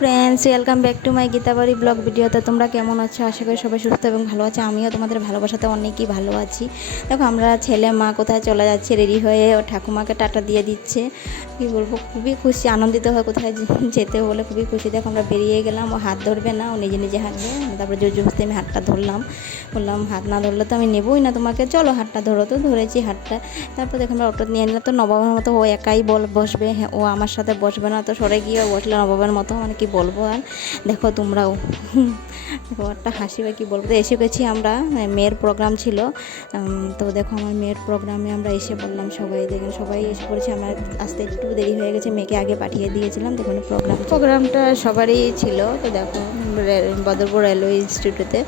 Friends welcome back to my Gitabari blog ভিডিওতে তোমরা কেমন আছো? আশা করি সবাই সুস্থ এবং ভালো আছে। আমিও তোমাদের ভালোবাসাতে অনেকই ভালো আছি। দেখো, আমরা ছেলে, মা কোথায় চলে যাচ্ছে? রেডি হয়ে ও ঠাকুমাকে টাটা দিয়ে দিচ্ছে। কী বলব, খুবই খুশি, আনন্দিত হয় কোথায় যেতে হলে খুবই খুশি। দেখো, আমরা বেরিয়ে গেলাম, ও হাত ধরবে না, ও নিজে নিজে হাঁটবে তারপরে জোর জবস্তি আমি হাতটা ধরলাম। বললাম, হাত না ধরলে তো আমি নেবই না তোমাকে। চলো, হাতটা ধরো তো, ধরেছি হাতটা। তারপর দেখো, আমরা অটো নিয়ে নিলাম। তো নবাবের মতো ও একাই বল বসবে। হ্যাঁ ও আমার সাথে বসবে না। তো সরে গিয়ে বসলে নবাবের মতো। মানে কি বলব আর। দেখো তোমরাও। দেখো একটা হাসি বা কি বলব? তো এসে গেছি আমরা মেয়ের প্রোগ্রাম ছিল। তো দেখো আমার মেয়ের প্রোগ্রামে আমরা এসে বললাম সবাই দেখেন সবাই এসে পড়েছি আমার আসতে একটু দেরি হয়ে গেছে, মেয়েকে আগে পাঠিয়ে দিয়েছিলাম দেখুন প্রোগ্রাম প্রোগ্রামটা সবারই ছিল। তো দেখো বদরপুর রেলওয়ে ইনস্টিটিউটে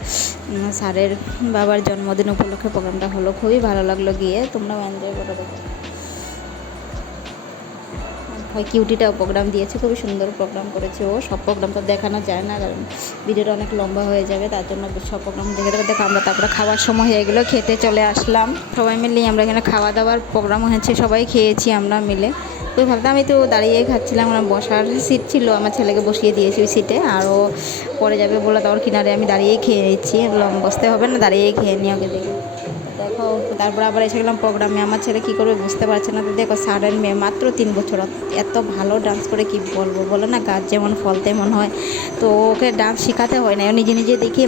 স্যারের বাবার জন্মদিন উপলক্ষে প্রোগ্রামটা হলো। খুবই ভালো লাগল গিয়ে। তোমরাও এনজয় করে দেখো। কিউটিটাও প্রোগ্রাম দিয়েছে, খুবই সুন্দর প্রোগ্রাম করেছে ও। সব প্রোগ্রাম তো দেখানো যায় না, কারণ ভিডিওটা অনেক লম্বা হয়ে যাবে, তার জন্য সব প্রোগ্রাম দেখে দেখে দেখো, আমরা তারপরে খাওয়ার সময় হয়ে গেলো, খেতে চলে আসলাম। সবাই মিলেই আমরা এখানে খাওয়া দাওয়ার প্রোগ্রাম হয়েছে, সবাই খেয়েছি আমরা মিলে। খুবই ভালো। আমি তো দাঁড়িয়ে খাচ্ছিলাম, আমার বসার সিট ছিল, আমার ছেলেকে বসিয়ে দিয়েছি ওই সিটে আর ও পরে যাবে বলে তার কিনারে আমি দাঁড়িয়েই খেয়ে নিচ্ছি বসতে হবে না, দাঁড়িয়েই খেয়ে নিই ওকে দেখে। দেখো, তারপর আবার এসে গেলাম প্রোগ্রামে আমার ছেলে কী করবে বুঝতে পারছে না। তো দেখো সারের মেয়ে মাত্র তিন বছর। এত ভালো ডান্স করে কি বলব? বলো না, গাছ যেমন ফল তেমন হয়। তো ওকে ডান্স শেখাতে হয় না। নিজে নিজে দেখি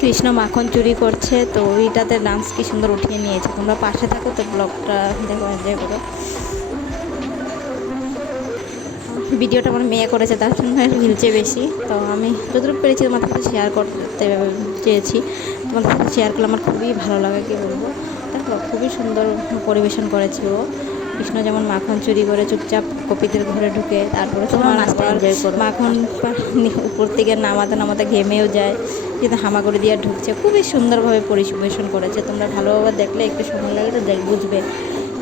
কৃষ্ণ মাখন চুরি করছে। তো ওইটাতে ডান্স কি সুন্দর উঠিয়ে নিয়েছে। তোমরা পাশে থাকো তো ব্লগটা দেখো এনজয় করো। ভিডিওটা আমার মেয়ে করেছে তার জন্য হিলছে বেশি। তো আমি যতটুকু পেরেছি তোমাদের সাথে শেয়ার করতে চেয়েছি তোমাদের সাথে শেয়ার করলে আমার খুবই ভালো লাগে কি বলব? দেখো খুবই সুন্দর পরিবেশন করেছে ও। কৃষ্ণ যেমন মাখন চুরি করে চুপচাপ কপিদের ঘরে ঢুকে তারপরে তোমার নাচটা এনজয় করো। মাখন উপর থেকে নামাতে নামাতে ঘেমেও যায় কিন্তু হামাগুড়ি দিয়ে ঢুকছে। খুবই সুন্দরভাবে পরিবেশন করেছে। তোমরা ভালোভাবে দেখলে একটু সময় লাগে তো দেখ- বুঝবে।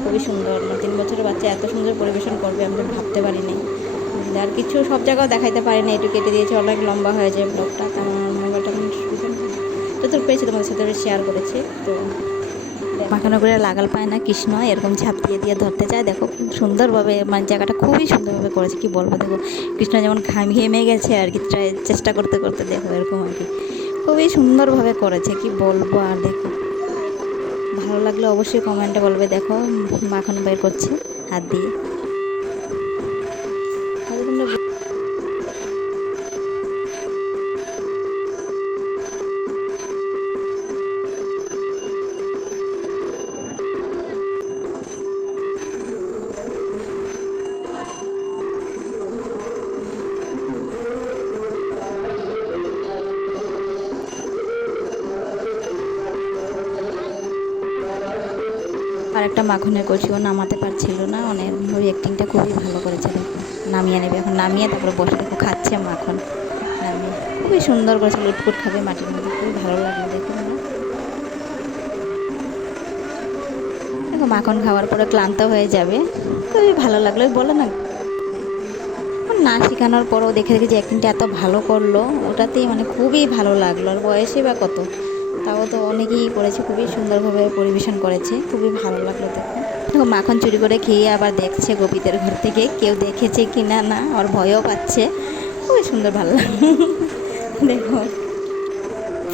খুবই সুন্দর। তিন বছরের বাচ্চা এত সুন্দর পরিবেশন করবে আমি তো ভাবতে পারিনি। আর কিছু সব জায়গাও দেখাইতে পারিনি একটু কেটে দিয়েছে, অনেক লম্বা হয়ে যায় ব্লগটা তো আমার মোবাইলটা আমি যতটুকু পেয়েছি তোমাদের সাথে শেয়ার করেছি, তো মাখানো করে লাগাল পায় না কৃষ্ণ, এরকম ঝাঁপ দিয়ে দিয়ে ধরতে চায়, দেখো সুন্দরভাবে মানে জায়গাটা খুবই সুন্দরভাবে করেছে, কি বলব দেখো কৃষ্ণ যেমন ঘাম ঘেমে গেছে আর কি চেষ্টা করতে করতে দেখো এরকম আর কি। খুবই সুন্দরভাবে করেছে, কি বলব আর দেখো। ভালো লাগলে অবশ্যই কমেন্টে বলবে, দেখো, মাখন বের করছে হাত দিয়ে। আর একটা মাখনের কচি ও নামাতে পারছিল না। অনেক ওই অ্যাক্টিংটা খুবই ভালো করেছে। নামিয়ে নেবে। এখন নামিয়ে তারপরে বসে দেখো, খাচ্ছে মাখন। নামিয়ে। খুবই সুন্দর করেছে। লুটপুট খাবে মাটির মধ্যে। খুবই ভালো লাগল দেখো দেখো, মাখন খাওয়ার পরে ক্লান্ত হয়ে যাবে। খুবই ভালো লাগল। বলো না না শেখানোর পরও দেখে দেখে যে অ্যাক্টিংটা এত ভালো করল, ওটাতেই মানে খুবই ভালো লাগল। আর বয়সে বা কত? তাও তো অনেকেই করেছে খুবই সুন্দরভাবে পরিবেশন করেছে খুবই ভালো লাগল দেখো দেখো মাখন চুরি করে খেয়ে আবার দেখছে গোপীদের ঘর থেকে কেউ দেখেছে কি না না ওর ভয়ও পাচ্ছে। খুবই সুন্দর ভালো লাগল। দেখো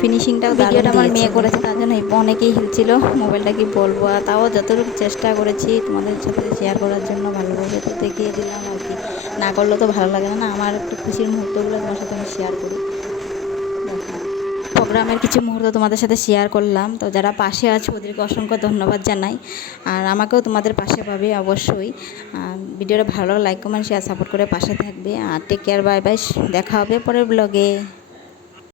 ফিনিশিংটাও ভিডিওটা আমার মেয়ে করেছে তার জন্য অনেকেই হিলছিল মোবাইলটা কি বলব? আর তাও যতটুকু চেষ্টা করেছি তোমাদের সাথে শেয়ার করার জন্য ভালোভাবে তো দেখিয়ে দিলাম আর কি। না করলে তো ভালো লাগে না না আমার একটু খুশির মুহূর্তগুলো তোমার সাথে আমি শেয়ার করি। প্রোগ্রামের কিছু মুহূর্ত তোমাদের সাথে শেয়ার করলাম। তো যারা পাশে আছে, ওদেরকে অসংখ্য ধন্যবাদ জানাই। আর আমাকেও তোমাদের পাশে পাবে অবশ্যই। ভিডিওটা ভালো লাইক কমেন্ট শেয়ার সাপোর্ট করে পাশে থাকবে। আর টেক কেয়ার বাই বাই দেখা হবে পরের ব্লগে